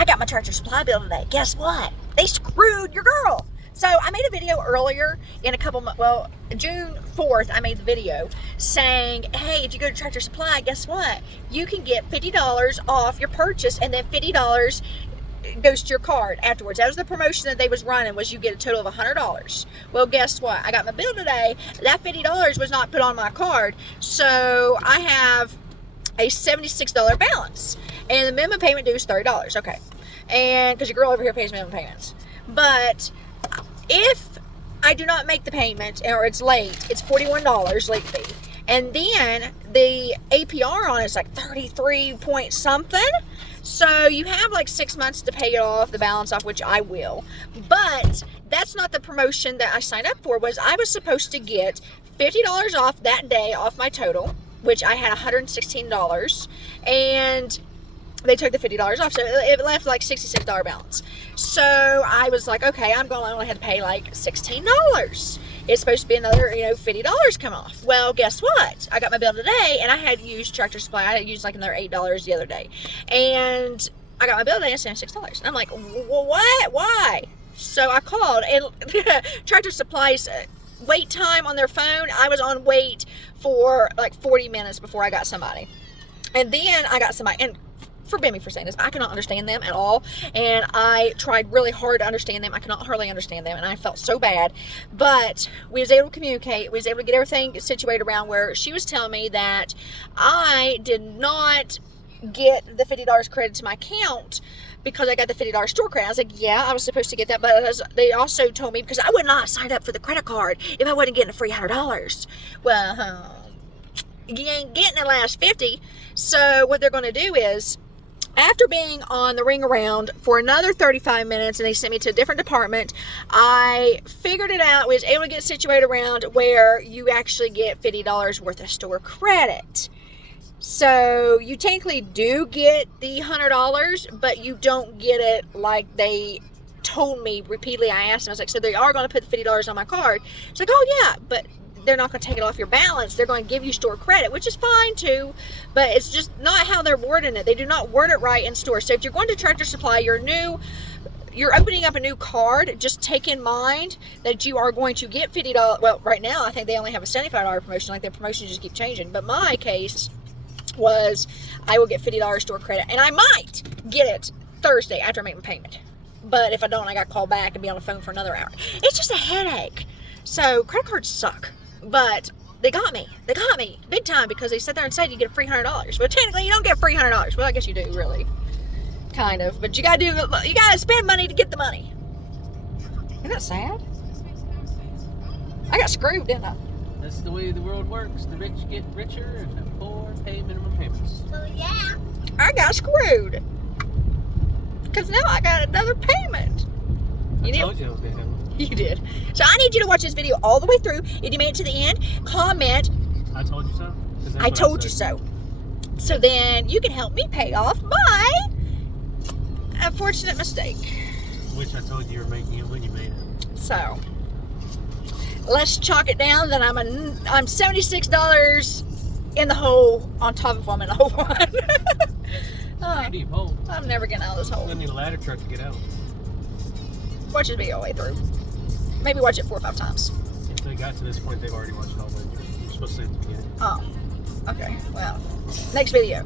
I got my Tractor Supply bill today. Guess what? They screwed your girl. So I made a video earlier in a couple months, well, June 4th, I made the video saying, hey, if you go to Tractor Supply, guess what? You can get $50 off your purchase, and then $50 goes to your card afterwards. That was the promotion that they was running, was you get a total of $100. Well, guess what? I got my bill today. That $50 was not put on my card. So I have a $76 balance. And the minimum payment due is $30. Okay. And because your girl over here pays minimum payments. But if I do not make the payment or it's late, it's $41 late fee. And then the APR on it is like 33 point something. So you have like 6 months to pay it off, the balance off, which I will. But that's not the promotion that I signed up for. Was I was supposed to get $50 off that day off my total, which I had $116, and they took the $50 off, so it left like $66 balance. So I was like, okay, I'm going to only have to pay like $16. It's supposed to be another, $50 come off. Well, guess what? I got my bill today, and I had used Tractor Supply. I had used like another $8 the other day, and I got my bill today and it's $6. And I'm like, well, what? Why? So I called, and Tractor Supply's wait time on their phone, I was on wait for like 40 minutes before I got somebody. And then I got somebody, and forgive me for saying this, I cannot understand them at all, and I tried really hard to understand them. I cannot hardly understand them, and I felt so bad, but we was able to communicate. We was able to get everything situated around where she was telling me that I did not get the $50 credit to my account because I got the $50 store credit. I was like, yeah, I was supposed to get that, but they also told me, because I would not have signed up for the credit card if I wasn't getting a free $100. Well, you ain't getting the last 50. So what they're going to do is, after being on the ring around for another 35 minutes, and they sent me to a different department, I figured it out. We was able to get situated around where you actually get $50 worth of store credit. So you technically do get the $100, but you don't get it like they told me repeatedly. I asked them, I was like, so they are going to put the $50 on my card? It's like, oh yeah, but they're not going to take it off your balance. They're going to give you store credit, which is fine too, but it's just not how they're wording it. They do not word it right in store. So if you're going to Tractor Supply, you're opening up a new card, just take in mind that you are going to get $50. Well, right now, I think they only have a $75 promotion. Like, their promotions just keep changing. But my case was I will get $50 store credit, and I might get it Thursday after I make my payment. But if I don't, I got to call back and be on the phone for another hour. It's just a headache. So credit cards suck. But they got me big time, because they sat there and said you get a free $100. Well, technically you don't get a free $100. Well, I guess you do, really, kind of. But you gotta spend money to get the money. Isn't that sad? I got screwed, didn't I? That's the way the world works. The rich get richer, and the poor pay minimum payments. Well, yeah. I got screwed, because now I got another payment. I told you I was gonna have one. You did. So I need you to watch this video all the way through. If you made it to the end, comment, I told you so? I told you so. So then you can help me pay off my unfortunate mistake. Which I told you were making it when you made it. So let's chalk it down that I'm $76 in the hole on top of I'm in the hole one. Pretty deep hole. I'm never getting out of this hole. You're gonna need a ladder truck to get out. Watch this video all the way through. Maybe watch it 4 or 5 times. If they got to this point, they've already watched it all the way through. You're supposed to say it at the beginning. Oh, okay. Well, next video.